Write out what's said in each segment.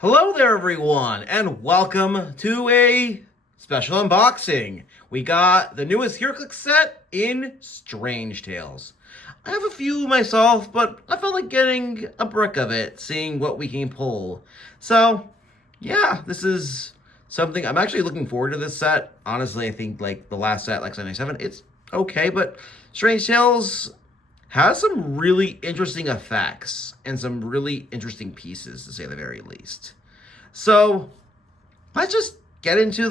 Hello there, everyone, and welcome to a special unboxing. We got the newest Heroclix set in Strange Tales. I have a few myself, but I felt like getting a brick of it, seeing what we can pull. So, yeah, this is something I'm actually looking forward to this set. Honestly, I think like the last set, like 77, it's okay, but Strange Tales has some really interesting effects and some really interesting pieces, to say the very least. So let's get into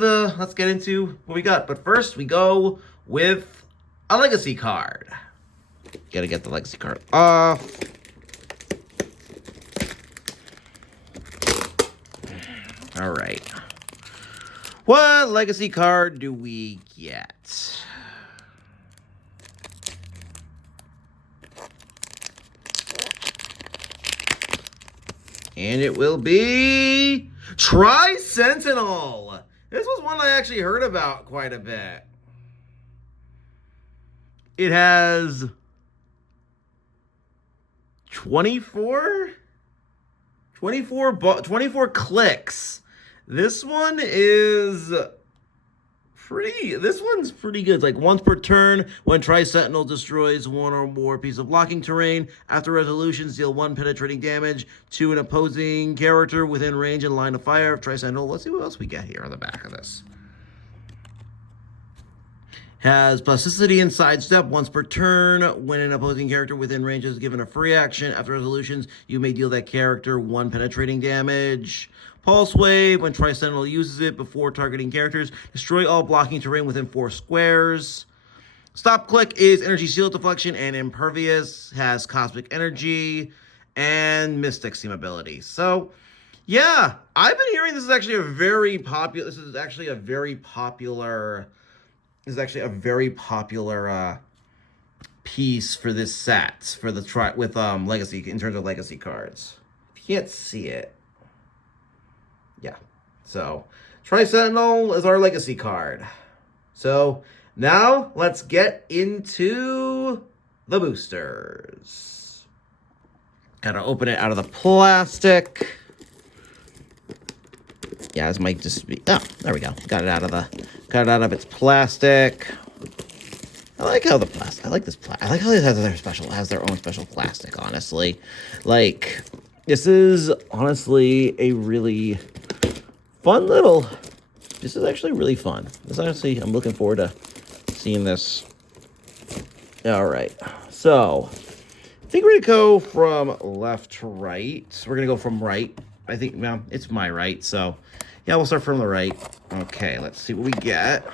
what we got. But first we go with a legacy card. Gotta get the legacy card off. All right. What legacy card do we get? And it will be Tri-Sentinel. This was one I actually heard about quite a bit. It has 24 clicks. This one's pretty good. It's like once per turn, when Tri-Sentinel destroys one or more piece of blocking terrain, after resolutions, deal 1 penetrating damage to an opposing character within range and line of fire of Tri-Sentinel. Let's see what else we get here on the back of this. Has plasticity and sidestep once per turn. When an opposing character within range is given a free action, after resolutions, you may deal that character 1 penetrating damage. Pulse Wave, when Tri-Sentinel uses it before targeting characters, destroy all blocking terrain within 4 squares. Stop Click is Energy Shield Deflection and Impervious, has Cosmic Energy and Mystic Steam ability. So, yeah, I've been hearing this is actually a very popular piece for this set for the legacy in terms of legacy cards. If you can't see it. Yeah, so Tri-Sentinel is our legacy card. So now let's get into the boosters. Gotta open it out of the plastic. Yeah, this might just be. Oh, there we go. Got it out of its plastic. I like how the plastic. I like this plastic. I like how it has their own special plastic. Honestly, like this is honestly a really fun little. This is actually really fun. I'm looking forward to seeing this. All right, so I think we're gonna go from left to right. We're gonna go from right. I think, well, it's my right, so yeah, we'll start from the right. Okay, let's see what we get.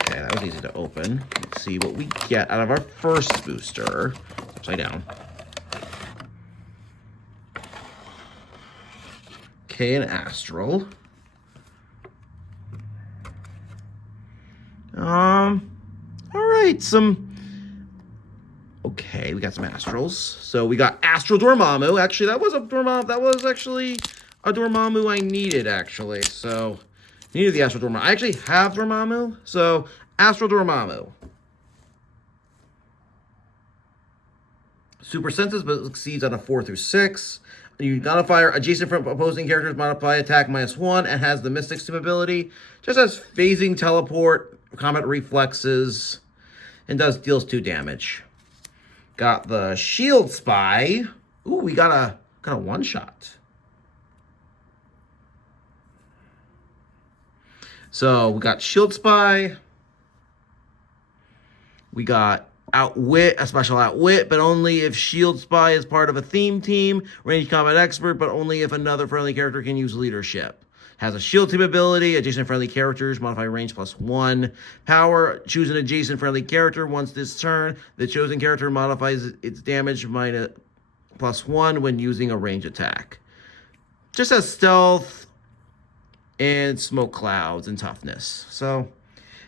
Okay, that was easy to open. Let's see what we get out of our first booster. Upside down. Okay, an Astral. All right, okay, we got some Astrals. So we got Astral Dormammu. Actually, that was actually a Dormammu I needed, actually. So, needed the Astral Dormammu. I actually have Dormammu, so Astral Dormammu. Super senses, but succeeds on a 4 through 6. You modify adjacent from opposing characters, modify attack -1, and has the Mystic Steam ability. Just has phasing, teleport, combat reflexes, and deals 2 damage. Got the Shield Spy. Ooh, we got a one-shot. So we got Shield Spy. We got Outwit, a special Outwit, but only if Shield Spy is part of a theme team. Range Combat Expert, but only if another friendly character can use leadership. Has a shield team ability, adjacent friendly characters, modify range +1. Power, choose an adjacent friendly character. Once this turn, the chosen character modifies its damage +1 when using a range attack. Just has stealth and smoke clouds and toughness. So,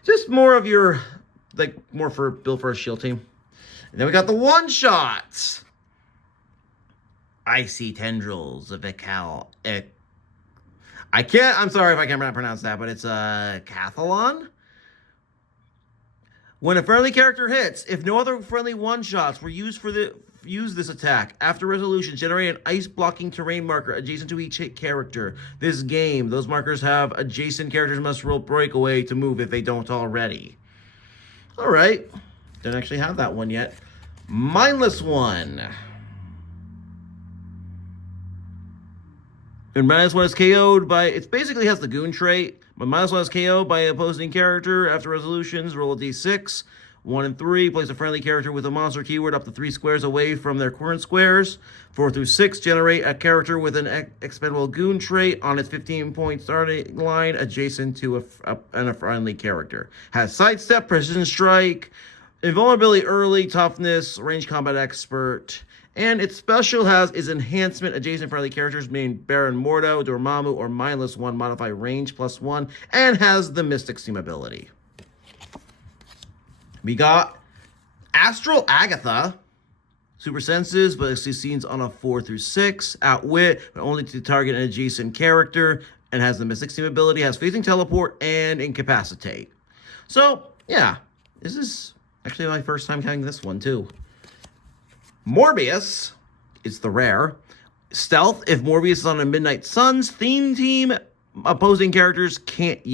just more of your, built for a shield team. And then we got the one-shots. Icy Tendrils of I'm sorry if I can't pronounce that, but it's Cathalon. When a friendly character hits, if no other friendly one-shots were used use this attack. After resolution, generate an ice-blocking terrain marker adjacent to each hit character. This game, those markers have adjacent characters must roll breakaway to move if they don't already. All right. Didn't actually have that one yet. Mindless One. And minus one is KO'd by, it basically has the goon trait, but minus one is KO'd by an opposing character. After resolutions, roll a d6. 1 and 3, place a friendly character with a monster keyword up to 3 squares away from their current squares. 4 through 6, generate a character with an expendable goon trait on its 15-point starting line adjacent to a friendly character. Has sidestep, precision strike, invulnerability early, toughness, range combat expert. And its special is enhancement adjacent friendly characters named Baron Mordo, Dormammu, or Mindless One, modify range +1, and has the Mystic Steam ability. We got Astral Agatha, super senses, but succeeds on a 4 through 6. Outwit, but only to target an adjacent character, and has the Mystic Steam ability, has phasing teleport, and incapacitate. So, yeah, this is actually my first time having this one, too. Morbius, it's the rare. Stealth, if Morbius is on a Midnight Suns theme team, opposing characters cannot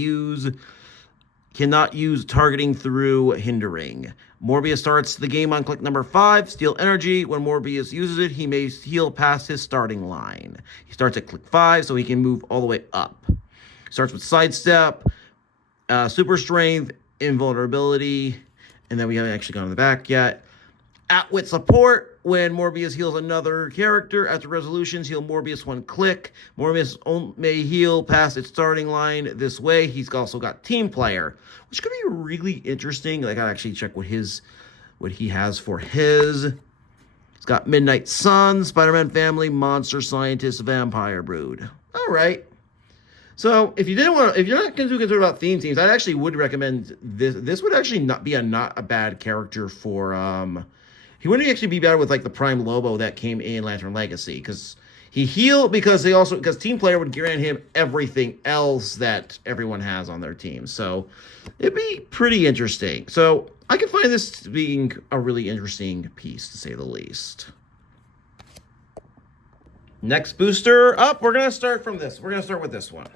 use targeting through hindering. Morbius starts the game on click number 5, Steal Energy. When Morbius uses it, he may heal past his starting line. He starts at click 5, so he can move all the way up. Starts with Sidestep, Super Strength, Invulnerability, and then we haven't actually gone to the back yet. Outwit support, when Morbius heals another character. After resolutions, heal Morbius 1 click. Morbius may heal past its starting line this way. He's also got Team Player, which could be really interesting. I gotta actually check what he has for his. He's got Midnight Sun, Spider-Man Family, Monster Scientist, Vampire Brood. All right. So if you're not going to concerned about theme teams, I actually would recommend this. This would actually not be not a bad character for he wouldn't actually be bad with like the Prime Lobo that came in Lantern Legacy, because he healed because Team Player would grant him everything else that everyone has on their team. So it'd be pretty interesting. So I can find this being a really interesting piece, to say the least. Next booster up, we're gonna start from this. We're gonna start with this one.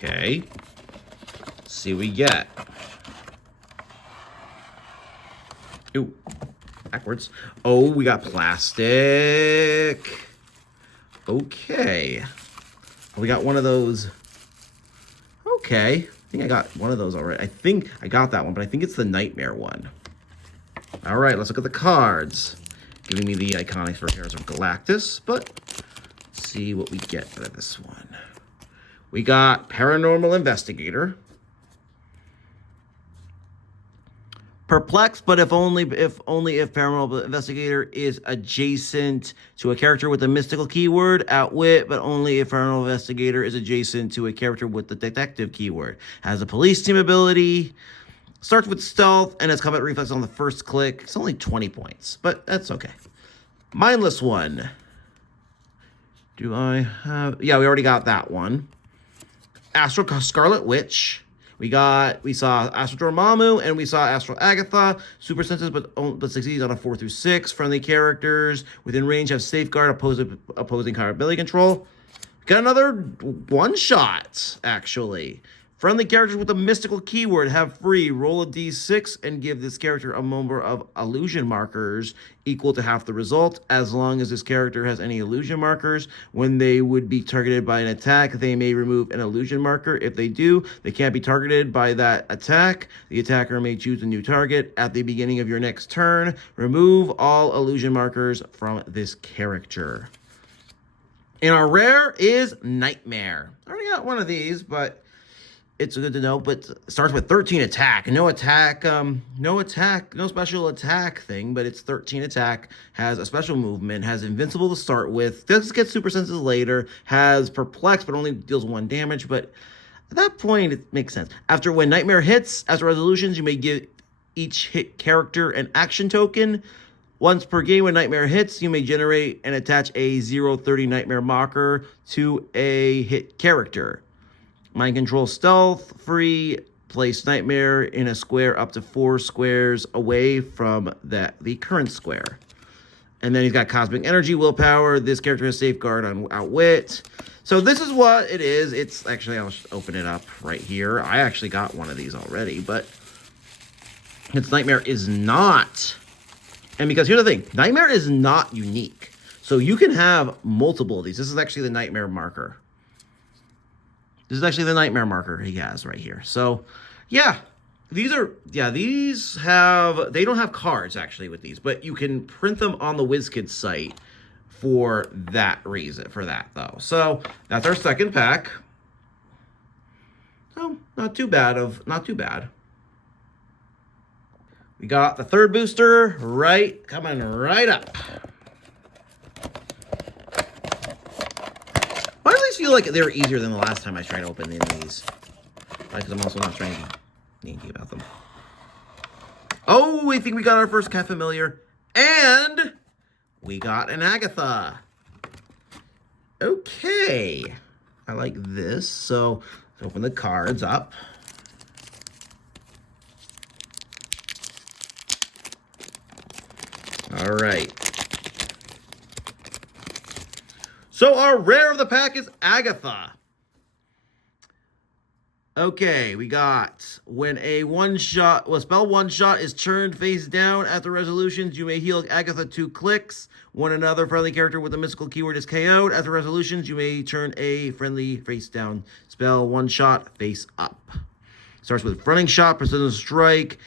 Okay, let's see what we get. Ooh, backwards. Oh, we got plastic. Okay. We got one of those. Okay, I think I got one of those already. I think I got that one, but I think it's the Nightmare one. All right, let's look at the cards. Giving me the iconics for Heroes of Galactus, but let's see what we get out of this one. We got Paranormal Investigator. Perplexed, but if only if Paranormal Investigator is adjacent to a character with a mystical keyword. Outwit, but only if Paranormal Investigator is adjacent to a character with the detective keyword. Has a police team ability. Starts with stealth and has combat reflex on the first click. It's only 20 points, but that's okay. Mindless One. Do I have... Yeah, we already got that one. Astral Scarlet Witch. We saw Astral Dormammu, and we saw Astral Agatha. Super sensitive, but succeeds on a 4 through 6. Friendly characters within range have Safeguard, opposing card ability control. Got another one-shot, actually. Friendly characters with a mystical keyword have free. Roll a d6 and give this character a number of illusion markers equal to half the result. As long as this character has any illusion markers, when they would be targeted by an attack, they may remove an illusion marker. If they do, they can't be targeted by that attack. The attacker may choose a new target. At the beginning of your next turn, remove all illusion markers from this character. And our rare is Nightmare. I already got one of these, but... it's good to know, but it starts with 13 attack. No special attack thing, but it's 13 attack, has a special movement, has invincible to start with, does get super sensitive later, has perplex, but only deals 1 damage, but at that point, it makes sense. When Nightmare hits, as resolutions, you may give each hit character an action token. Once per game, when Nightmare hits, you may generate and attach a 0/30 Nightmare marker to a hit character. Mind control stealth, free. Place Nightmare in a square up to 4 squares away from the current square. And then he's got Cosmic Energy, Willpower. This character has Safeguard on Outwit. So this is what it is. It's actually, I'll just open it up right here. I actually got one of these already, but its Nightmare is not. And because here's the thing, Nightmare is not unique. So you can have multiple of these. This is actually the Nightmare marker. This is actually the Nightmare marker he has right here. So, yeah, they don't have cards actually with these, but you can print them on the WizKids site for that reason, though. So, that's our second pack. So, not too bad. We got the third booster coming right up. I at least feel like they're easier than the last time I tried to open these. Because I'm also not trying to think about them. Oh, I think we got our first Cat Familiar. And we got an Agatha. Okay. I like this. So let's open the cards up. All right. So our rare of the pack is Agatha. Okay, we got when a spell one shot is turned face down after resolutions, you may heal Agatha 2 clicks. When another friendly character with a mystical keyword is KO'd after resolutions, you may turn a friendly face down spell one shot face up. Starts with Fronting Shot, Precision Strike,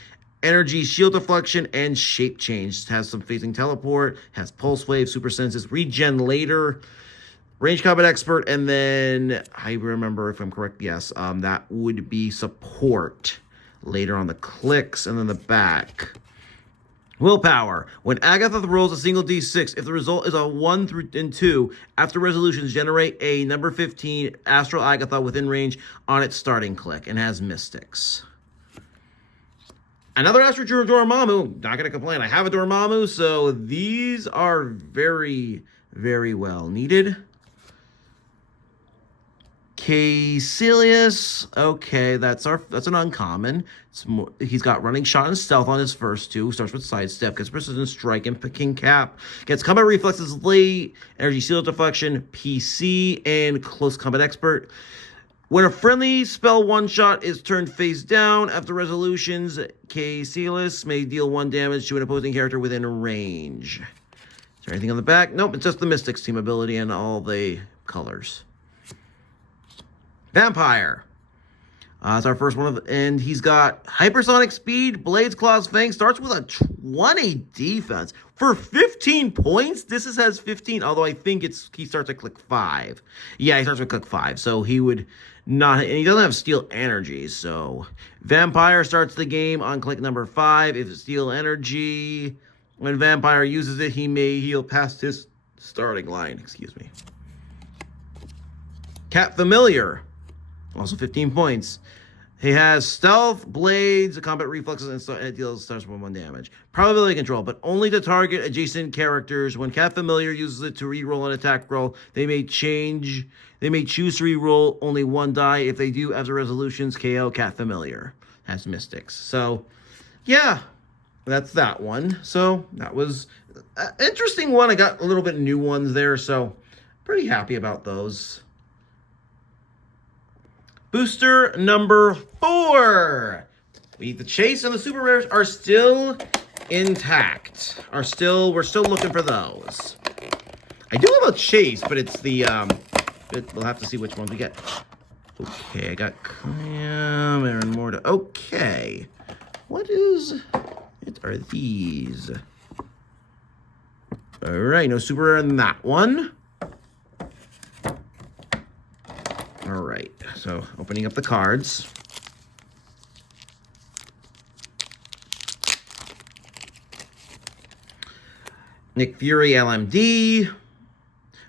Energy, Shield Deflection, and Shape Change. It has some Phasing Teleport, has Pulse Wave, Super Senses, Regen later. Range Combat Expert, and then, I remember, if I'm correct, yes, that would be Support later on the clicks, and then the back. Willpower. When Agatha rolls a single D6, if the result is a 1 through 2, after resolutions, generate a number 15 Astral Agatha within range on its starting click, and has Mystics. Another Astral Dormammu. Not going to complain. I have a Dormammu, so these are very, very well needed. Caecilius, okay, that's an uncommon. He's got Running Shot and Stealth on his first 2. Starts with Sidestep, gets Precision Strike and King Cap. Gets Combat Reflexes late, Energy Shield Deflection, PC, and Close Combat Expert. When a friendly spell one-shot is turned face down after resolutions, Caecilius may deal 1 damage to an opposing character within range. Is there anything on the back? Nope, it's just the Mystics team ability and all the colors. Vampire. It's our first one, and he's got Hypersonic Speed, Blades, Claws, Fangs. Starts with a 20 defense. For 15 points, this has 15, although I think he starts at click 5. Yeah, he starts with click 5, so he would not, and he doesn't have Steel Energy, so Vampire starts the game on click number 5. If it's Steel Energy, when Vampire uses it, he may heal past his starting line, excuse me. Cat Familiar. Also 15 points. He has Stealth, Blades, Combat Reflexes, and it deals starts with 1 damage. Probability Control, but only to target adjacent characters. When Cat Familiar uses it to re-roll an attack roll, they may choose to re-roll only 1 die. If they do, after resolutions, KO Cat Familiar. Has Mystics. So, yeah, that's that one. So, that was an interesting one. I got a little bit of new ones there, so pretty happy about those. Booster number 4. The Chase and the Super Rares are still intact. We're still looking for those. I do have a Chase, but it's the we'll have to see which ones we get. Okay, I got Aaron Morta. Okay. What are these? Alright, no Super Rare in that one. All right, so opening up the cards. Nick Fury LMD.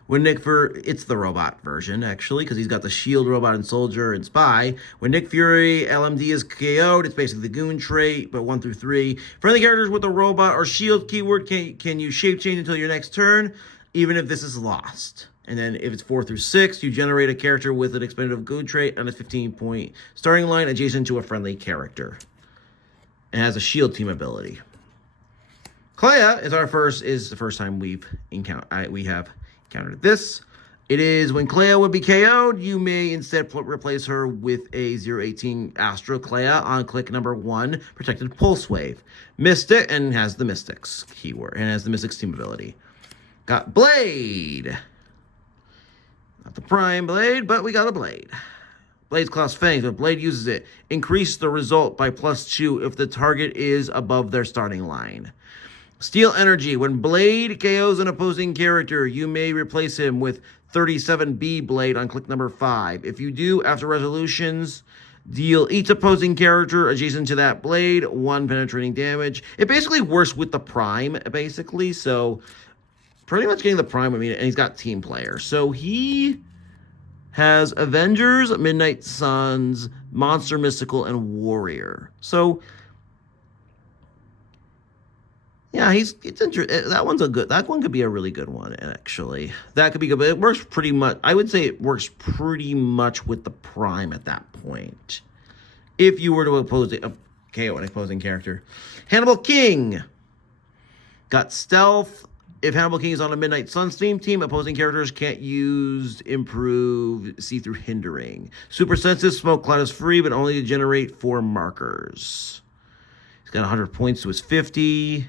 It's the robot version, actually, because he's got the Shield, Robot, and Soldier, and Spy. When Nick Fury LMD is KO'd, it's basically the Goon trait, but 1 through 3. Friendly characters with a Robot or Shield keyword can use Shape Change until your next turn, even if this is lost. And then if it's 4 through 6, you generate a character with an expended good trait on a 15-point starting line adjacent to a friendly character. It has a shield team ability. Clea is the first time we have encountered this. It is when Clea would be KO'd, you may instead replace her with a 018 Astro Clea on click number 1, Protected Pulse Wave. Mystic, and has the Mystics keyword, and has the Mystics team ability. Got Blade. Not the Prime Blade, but we got a Blade. Blade's Claws Fangs. When Blade uses it, increase the result by +2 if the target is above their starting line. Steel Energy. When Blade KOs an opposing character, you may replace him with 37B Blade on click number 5. If you do, after resolutions, deal each opposing character adjacent to that blade 1 penetrating damage. It basically works with the Prime, basically. So, pretty much getting the Prime, and he's got team player. So, he has Avengers, Midnight Suns, Monster Mystical, and Warrior. So, yeah, it's interesting. That one could be a really good one, actually. That could be good, but it works pretty much. I would say it works pretty much with the Prime at that point. If you were to KO an opposing character. Hannibal King. Got Stealth. If Hannibal King is on a Midnight Suns team, opposing characters can't use improved see-through hindering. Super Sensitive, Smoke Cloud is free, but only to generate 4 markers. He's got 100 points to his 50.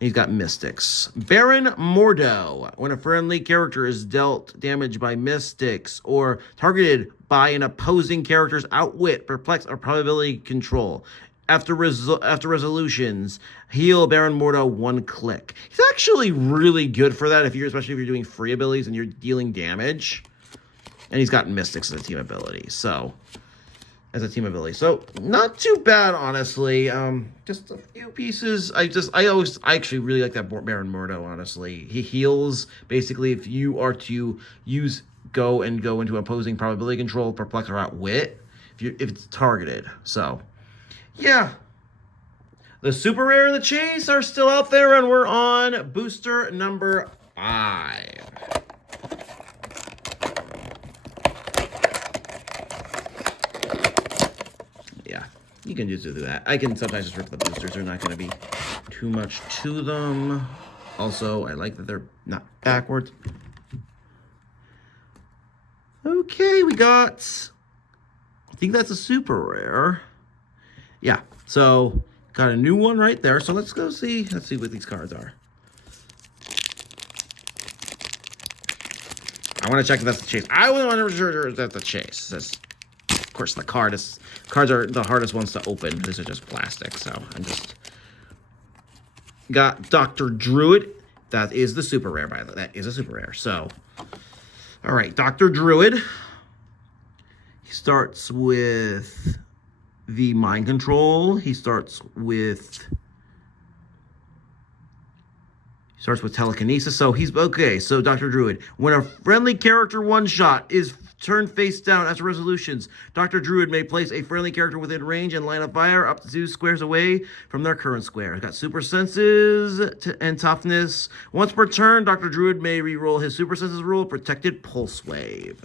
He's got Mystics. Baron Mordo. When a friendly character is dealt damage by Mystics or targeted by an opposing character's outwit, perplex, or probability control, after resolutions, heal Baron Mordo 1 click. He's actually really good for that, especially if you're doing free abilities and you're dealing damage. And he's got Mystics as a team ability. So, not too bad, honestly. Just a few pieces. I actually really like that Baron Mordo, honestly. He heals, basically, if you are to go into opposing probability control, perplex, or outwit, if it's targeted. So, yeah. The super rare and the chase are still out there, and we're on booster number 5. You can just do that. I can sometimes just rip the boosters. They're not going to be too much to them. Also, I like that they're not backwards. Okay, we got... I think that's a super rare. Yeah, so got a new one right there. So let's go see. Let's see what these cards are. I want to check if that's the chase. I was 100% sure that's the chase. Of course, the cards are the hardest ones to open. This is just plastic, so I'm just... Got Dr. Druid. That is the super rare, by the way. That is a super rare. So, all right, Dr. Druid. He starts with the mind control. He starts with telekinesis. So he's okay. So Dr. Druid, when a friendly character one-shot is turned face down as resolutions, Dr. Druid may place a friendly character within range and line of fire up to 2 squares away from their current square. He's got super senses and toughness. Once per turn, Dr. Druid may re-roll his super senses rule, Protected Pulse Wave.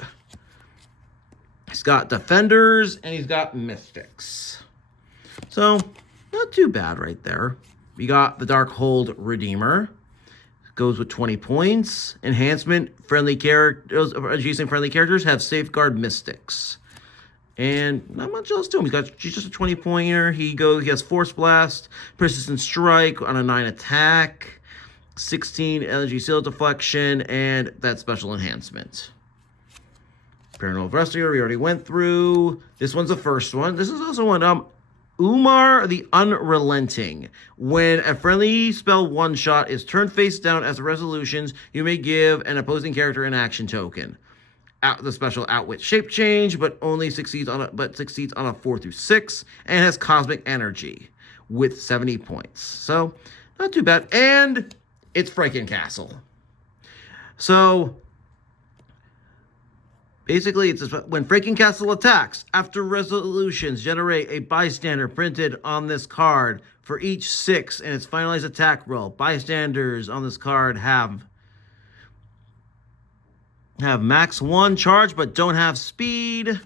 He's got defenders and he's got mystics. So, not too bad right there. We got the Darkhold Redeemer. Goes with 20 points. Enhancement, friendly characters, adjacent friendly characters have Safeguard Mystics. And not much else to him. He's just a 20-pointer. He has Force Blast, Persistent Strike on a 9 attack, 16 Energy Seal Deflection, and that special enhancement. Paranormal Investigator, we already went through. This one's the first one. This is also one. Umar the Unrelenting. When a friendly spell one-shot is turned face down as resolutions, you may give an opposing character an action token. The special Outwit Shape Change, but succeeds on a 4 through 6, and has Cosmic Energy with 70 points. So, not too bad. And it's Frankencastle. So, basically, it's when Frankencastle attacks, after resolutions, generate a bystander printed on this card for each 6 in its finalized attack roll. Bystanders on this card have have max 1 charge but don't have speed.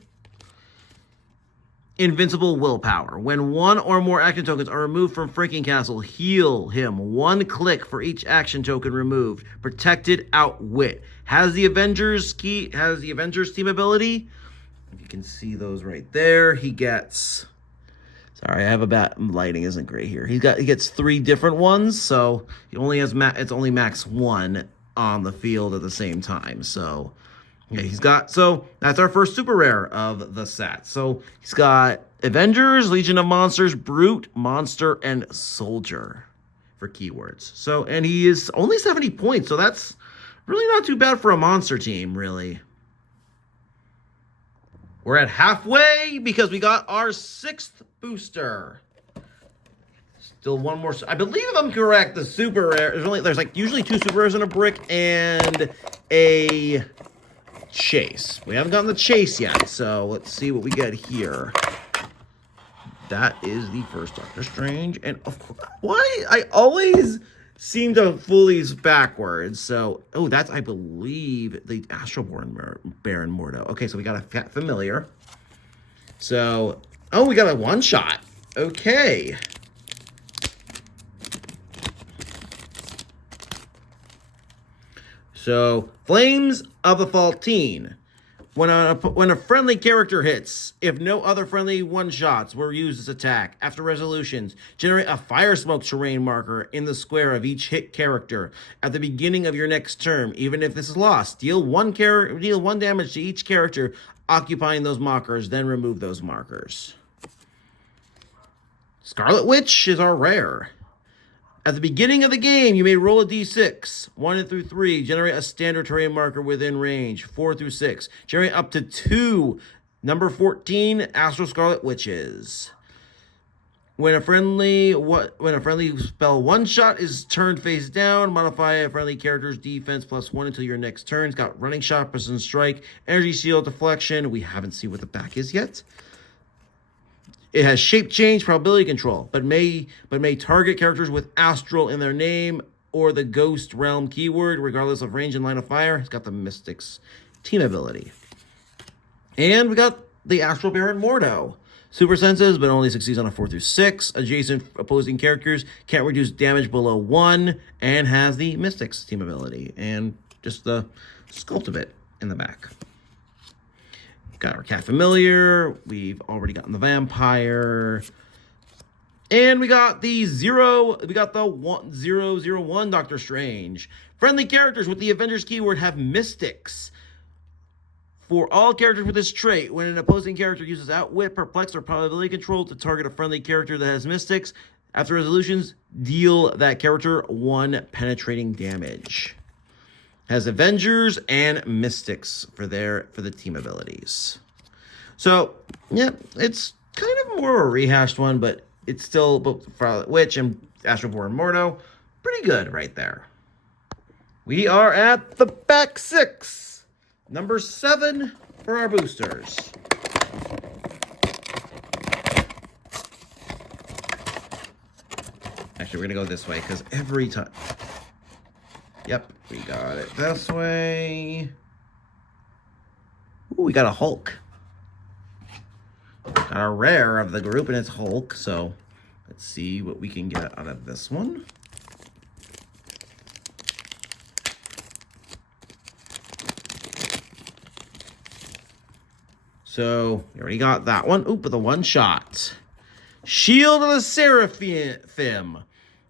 Invincible willpower. When one or more action tokens are removed from Franking Castle, heal him 1 click for each action token removed. Protected Outwit. Has the Avengers team ability. If you can see those right there, he gets. Sorry, I have a bad lighting isn't great here. He gets 3 different ones, so he only has it's only max 1 on the field at the same time. So yeah, so that's our first super rare of the set. So he's got Avengers, Legion of Monsters, Brute, Monster, and Soldier for keywords. So, and he is only 70 points, so that's really not too bad for a monster team, really. We're at halfway because we got our 6th booster. Still one more. I believe if I'm correct, the super rare, there's like usually 2 super rares in a brick and a chase. We haven't gotten the chase yet, so let's see what we get here. That is the first Doctor Strange, and of course, why I always seem to pull these backwards. So, oh, that's I believe the Astroborn Baron Mordo. Okay, so we got a familiar. So, oh, we got a 1-shot. Okay. So, Flames of the Faltine. When a friendly character hits, if no other friendly 1-shots were used as attack, after resolutions, generate a fire smoke terrain marker in the square of each hit character at the beginning of your next turn. Even if this is lost, deal 1 damage to each character occupying those markers, then remove those markers. Scarlet Witch is our rare. At the beginning of the game, you may roll a d6. 1 through 3, generate a standard terrain marker within range. 4 through 6, generate up to 2. Number 14, Astral Scarlet Witches. When a friendly spell 1-shot is turned face down, modify a friendly character's defense +1 until your next turn. It's got running shot, precision strike, energy shield, deflection. We haven't seen what the back is yet. It has shape change, probability control, but may target characters with astral in their name or the ghost realm keyword, regardless of range and line of fire. It's got the Mystics team ability. And we got the Astral Baron Mordo. Super senses, but only succeeds on a 4 through 6. Adjacent opposing characters can't reduce damage below 1, and has the Mystics team ability. And just the sculpt of it in the back. Got our Cat Familiar. We've already gotten the Vampire. And we got the 1001 Doctor Strange. Friendly characters with the Avengers keyword have Mystics. For all characters with this trait, when an opposing character uses Outwit, Perplex, or Probability Control to target a friendly character that has Mystics, after resolutions, deal that character 1 penetrating damage. Has Avengers and Mystics for the team abilities. So, yeah, it's kind of more of a rehashed one, but it's still both Scarlet Witch and Astroborn Mordo. Pretty good right there. We are at the back 6. Number 7 for our boosters. Actually, we're going to go this way because every time... Yep, we got it this way. Ooh, we got a Hulk. Got a rare of the group, and it's Hulk. So let's see what we can get out of this one. So we already got that one. Oop, with a 1-shot. Shield of the Seraphim.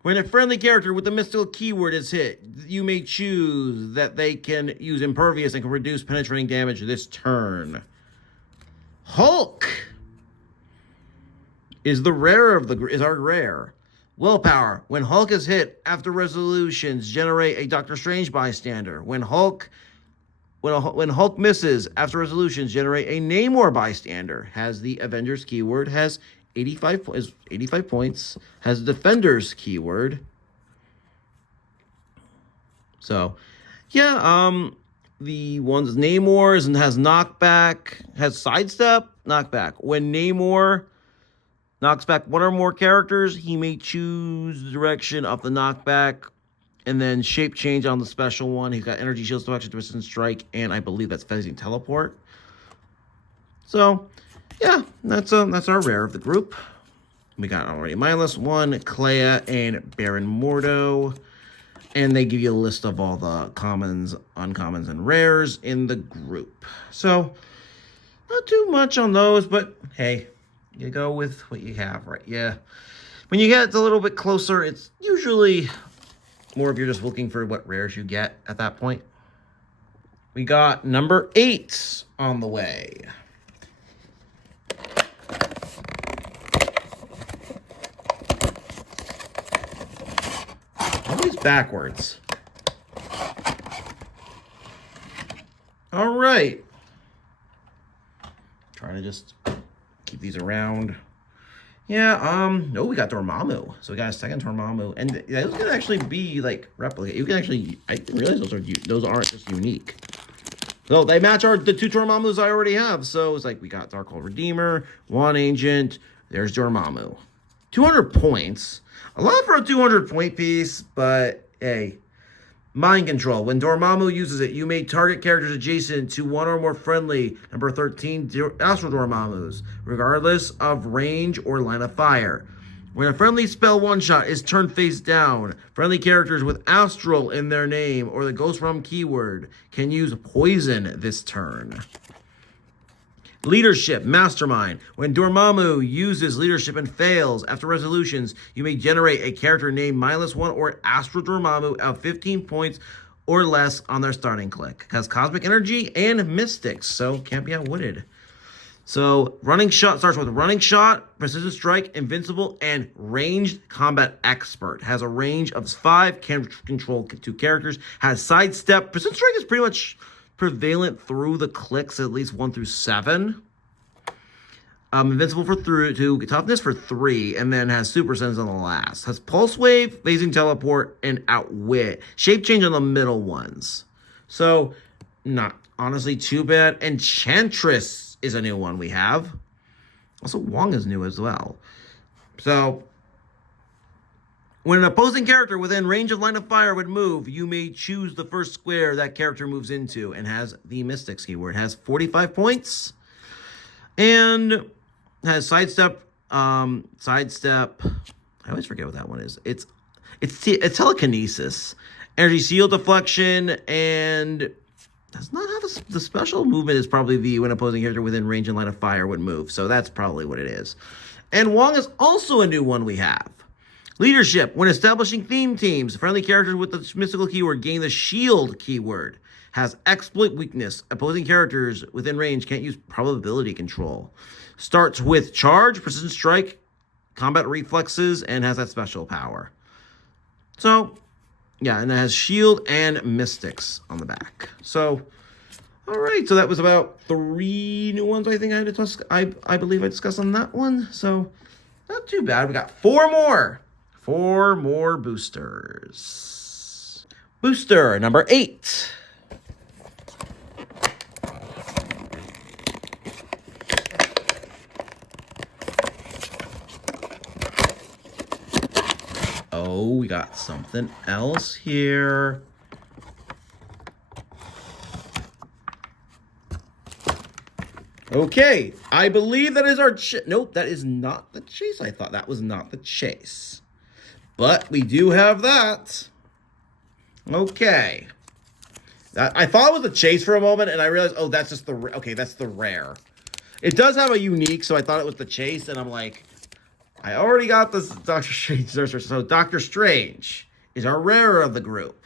When a friendly character with the mystical keyword is hit, you may choose that they can use Impervious and can reduce penetrating damage this turn. Hulk is our rare. Willpower. When Hulk is hit, after resolutions, generate a Doctor Strange bystander. When Hulk misses, after resolutions, generate a Namor bystander. Has the Avengers keyword. Has 85 points, has Defender's keyword. So, yeah, the ones Namor's and has knockback, has sidestep, knockback. When Namor knocks back 1 or more characters, he may choose the direction of the knockback And then shape change on the special one. He's got energy shield, deflection, twist, and strike, and I believe that's phasing teleport. So, yeah, that's our rare of the group. We got already Mindless One, Clea, and Baron Mordo. And they give you a list of all the commons, uncommons, and rares in the group. So, not too much on those, but hey, you go with what you have, right? Yeah. When you get a little bit closer, it's usually more if you're just looking for what rares you get at that point. We got number 8 on the way. Always backwards. All right. Trying to just keep these around. Yeah, no, we got Dormammu. So we got a second Dormammu. And those can actually be, like, replicate. You can actually, I didn't realize those aren't just unique. So they match the 2 Dormammus I already have. So it's like, we got Darkhold Redeemer, 1 Ancient, there's Dormammu. 200 points. A lot for a 200 point piece, but hey. Mind Control. When Dormammu uses it, you may target characters adjacent to one or more friendly, number 13, Astral Dormammus, regardless of range or line of fire. When a friendly spell one-shot is turned face down, friendly characters with Astral in their name or the Ghost Realm keyword can use Poison this turn. Leadership, Mastermind. When Dormammu uses leadership and fails after resolutions, you may generate a character named Mindless One or Astral Dormammu of 15 points or less on their starting click. Has Cosmic Energy and Mystics, so can't be outwitted. So, Running Shot starts with Running Shot, Precision Strike, Invincible, and Ranged Combat Expert. Has a range of 5, can control 2 characters. Has Sidestep. Precision Strike is pretty much prevalent through the clicks, at least 1 through 7. Invincible for 2, toughness for 3, and then has super sense on the last. Has Pulse Wave, Phasing Teleport, and Outwit. Shape change on the middle ones. So, not honestly too bad. Enchantress is a new one we have. Also, Wong is new as well. So, when an opposing character within range of line of fire would move, you may choose the first square that character moves into and has the Mystics keyword. It has 45 points and has Sidestep. Sidestep. I always forget what that one is. It's Telekinesis, Energy Shield Deflection, and that's not how the special movement is probably when opposing character within range and line of fire would move. So that's probably what it is. And Wong is also a new one we have. Leadership. When establishing theme teams, friendly characters with the mystical keyword gain the shield keyword. Has exploit weakness. Opposing characters within range can't use probability control. Starts with charge, precision strike, combat reflexes, and has that special power. So, yeah, and it has shield and mystics on the back. So, all right, so that was about 3 new ones I think I had to I believe I discussed on that one. So, not too bad. We got 4 more. 4 more boosters. Booster number 8. Oh, we got something else here. Okay, I believe that is our nope, that is not the chase. I thought that was not the chase. But we do have that. Okay. I thought it was the chase for a moment, and I realized, oh, that's just that's the rare. It does have a unique, so I thought it was the chase, and I'm like, I already got this Doctor Strange. So Doctor Strange is our rare of the group.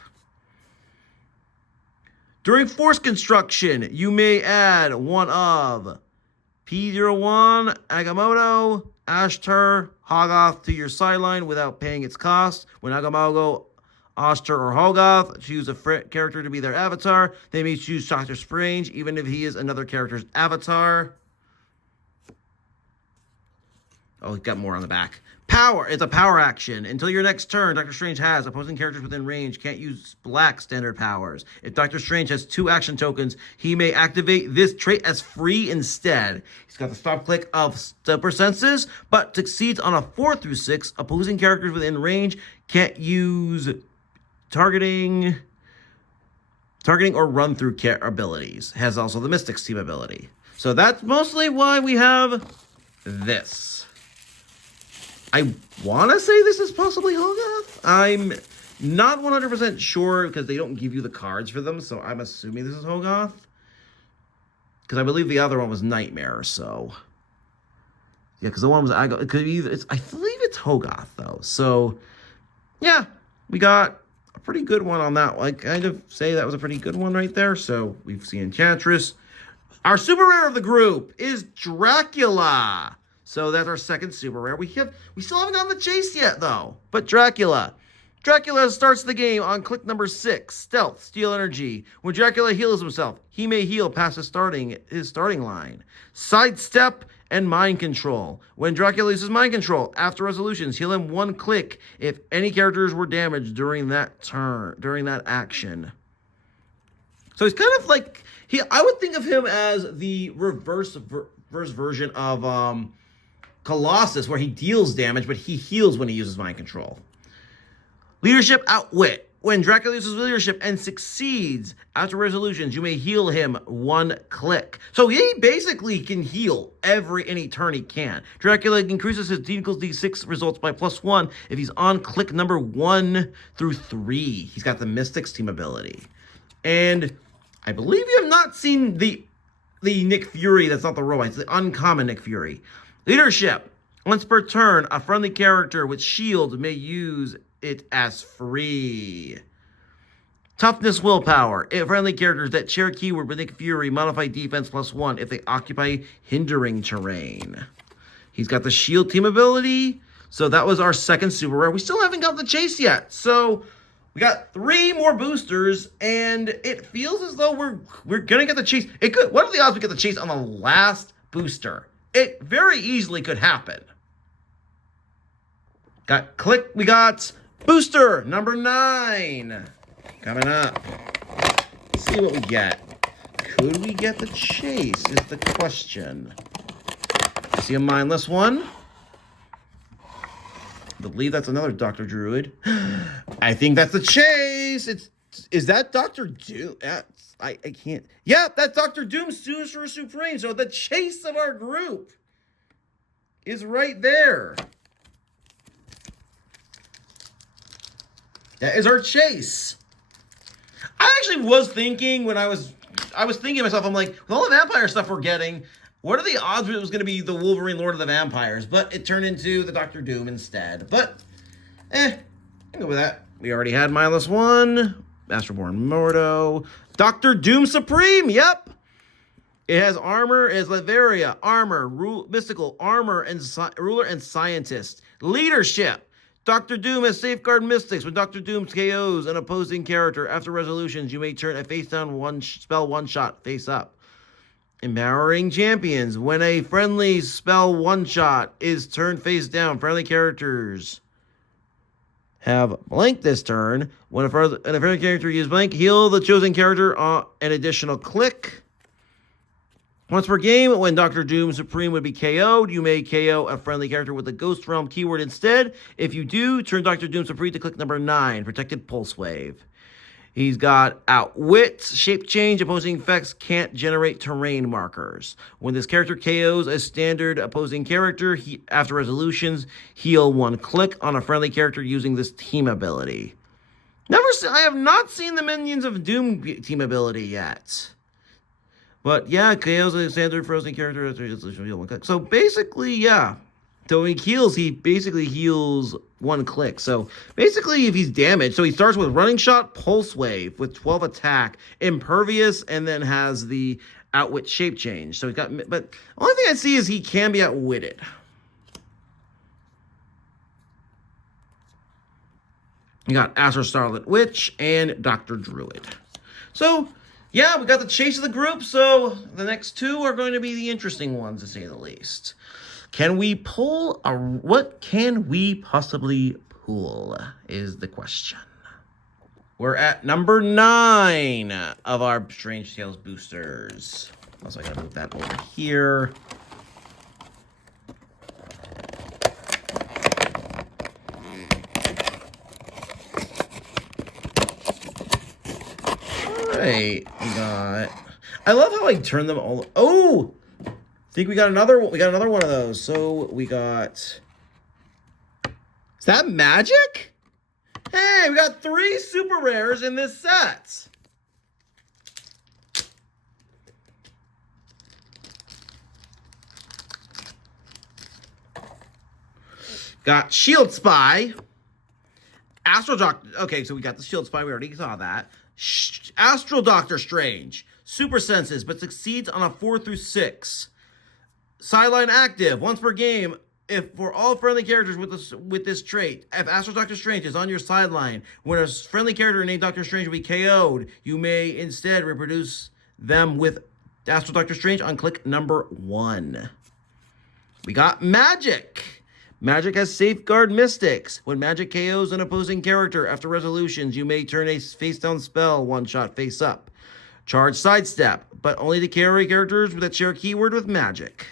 During force construction, you may add one of P01, Agamotto, Ashtar, Hogarth to your sideline without paying its cost. When Agamotto, Ashtar, or Hogarth choose a character to be their avatar, they may choose Doctor Strange, even if he is another character's avatar. Oh, it's got more on the back. Power. It's a power action. Until your next turn, Doctor Strange has opposing characters within range can't use black standard powers. If Doctor Strange has 2 action tokens, he may activate this trait as free instead. He's got the stop click of Super Senses, but succeeds on a 4 through 6. Opposing characters within range can't use targeting or run through abilities. Has also the Mystics team ability. So that's mostly why we have this. I want to say this is possibly Hogarth. I'm not 100% sure because they don't give you the cards for them, so I'm assuming this is Hogarth. Because I believe the other one was Nightmare, so... Yeah, because the one was... I believe it's Hogarth, though. So, yeah, we got a pretty good one on that. I kind of say that was a pretty good one right there. So, we've seen Enchantress. Our super rare of the group is Dracula. So that's our second super rare. We still haven't gotten the chase yet, though. But Dracula. Dracula starts the game on click number 6, Stealth, Steal Energy. When Dracula heals himself, he may heal past his starting line. Sidestep and Mind Control. When Dracula uses Mind Control, after resolutions, heal him 1 click if any characters were damaged during that action. So he's kind of like, I would think of him as the reverse version of Colossus, where he deals damage, but he heals when he uses Mind Control. Leadership, Outwit. When Dracula uses leadership and succeeds after resolutions, you may heal him 1 click. So he basically can heal any turn he can. Dracula increases his D equals D6 results by +1 if he's on click number 1 through 3. He's got the Mystics team ability. And I believe you have not seen the Nick Fury, that's not the robot, it's the uncommon Nick Fury. Leadership. Once per turn, a friendly character with shield may use it as free. Toughness, Willpower. Friendly characters that share a keyword with Nick Fury modify defense +1 if they occupy hindering terrain. He's got the shield team ability. So that was our second super rare. We still haven't got the chase yet. So we got 3 more boosters, and it feels as though we're gonna get the chase. What are the odds we get the chase on the last booster? It very easily could happen. We got booster number 9 coming up. Let's see what we get. Could we get the chase is the question. See a mindless one. I believe that's another Dr. Druid. I think that's the chase. Is that Dr. Doom? I can't. Yeah, that's Dr. Doom's Sorcerer Supreme. So the chase of our group is right there. That is our chase. I actually was thinking when I was thinking to myself, I'm like, with all the vampire stuff we're getting, what are the odds it was going to be the Wolverine Lord of the Vampires? But it turned into the Dr. Doom instead. But, I can go with that. We already had Mindless 1, Astroborn Mordo, Dr. Doom Supreme, yep. It has armor, it has Latveria, armor, mystical, armor, and ruler and scientist. Leadership. Dr. Doom has Safeguard Mystics. When Dr. Doom KOs an opposing character after resolutions, you may turn a face-down spell one-shot face up. Empowering Champions. When a friendly spell one-shot is turned face down, friendly characters have blank this turn. When a friendly character uses blank, heal the chosen character an additional click. Once per game, when Dr. Doom Supreme would be KO'd, you may KO a friendly character with the Ghost Realm keyword instead. If you do, turn Dr. Doom Supreme to click number 9, Protected Pulse Wave. He's got Outwit, Shape Change, opposing effects can't generate terrain markers. When this character KOs a standard opposing character, after resolutions, heal 1 click on a friendly character using this team ability. I have not seen the Minions of Doom team ability yet. But yeah, KO's a standard frozen character. So basically, yeah. So when he basically heals 1 click. So basically, if he's damaged, so he starts with Running Shot, Pulse Wave with 12 attack, Impervious, and then has the Outwit Shape Change. So but the only thing I see is he can be outwitted. You got Astro Starlit Witch and Dr. Druid. So yeah, we got the chase of the group, so the next 2 are going to be the interesting ones, to say the least. Can we pull what can we possibly pull, is the question. We're at number 9 of our Strange Tales boosters. Also, I gotta move that over here. right, we got... I love how I turn them all... Oh! I think we got another one of those. So we got... Is that magic? Hey, we got 3 super rares in this set. Got Shield Spy. Astral Doctor. Okay, so we got the Shield Spy. We already saw that. Astral Doctor Strange. Super senses, but succeeds on a 4 through 6. Sideline active. Once per game. If for all friendly characters with this trait, if Astral Doctor Strange is on your sideline, when a friendly character named Doctor Strange will be KO'd, you may instead reproduce them with Astral Doctor Strange on click number 1. We got Magic. Magic has Safeguard Mystics. When Magic KOs an opposing character after resolutions, you may turn a face-down spell one-shot face-up. Charge Sidestep, but only to carry characters that share a keyword with Magic.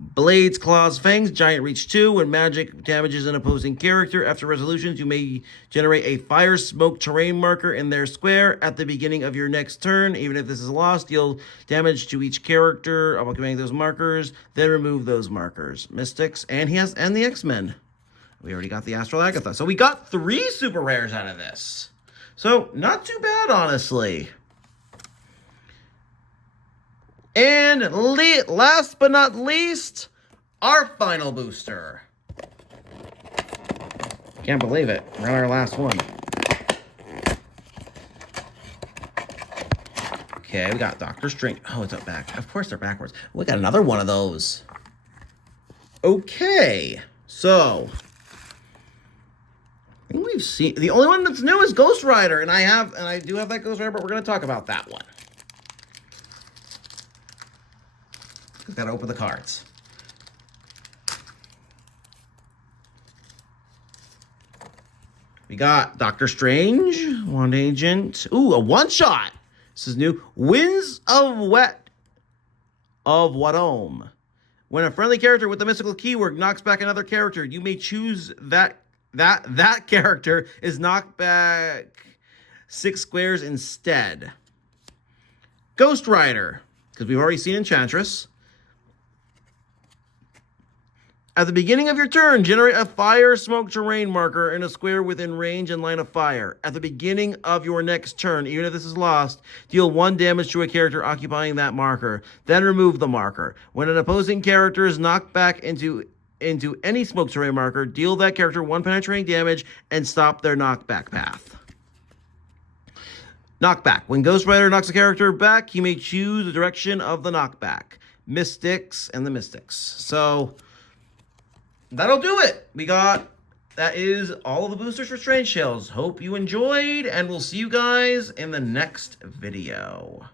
Blades, Claws, Fangs, Giant Reach 2. When Magic damages an opposing character after resolutions, you may generate a Fire Smoke terrain marker in their square at the beginning of your next turn. Even if this is lost, deal damage to each character while combining those markers, then remove those markers. Mystics, and the X-Men. We already got the Astral Agatha. So we got 3 super rares out of this. So not too bad, honestly. And last but not least, our final booster. Can't believe it. We're on our last one. Okay, we got Doctor Strange. Oh, it's up back. Of course they're backwards. We got another one of those. Okay, so I think we've seen the only one that's new is Ghost Rider, and I do have that Ghost Rider, but we're gonna talk about that one. We've got to open the cards. We got Doctor Strange, Wand Agent. Ooh, a one-shot. This is new. Winds of Wadome. When a friendly character with the mystical keyword knocks back another character, you may choose that character is knocked back 6 squares instead. Ghost Rider, because we've already seen Enchantress. At the beginning of your turn, generate a Fire Smoke terrain marker in a square within range and line of fire. At the beginning of your next turn, even if this is lost, deal 1 damage to a character occupying that marker. Then remove the marker. When an opposing character is knocked back into any smoke terrain marker, deal that character 1 penetrating damage and stop their knockback path. Knockback. When Ghost Rider knocks a character back, he may choose the direction of the knockback. Mystics and the Mystics. So that'll do it. That is all of the boosters for Strange Tales. Hope you enjoyed, and we'll see you guys in the next video.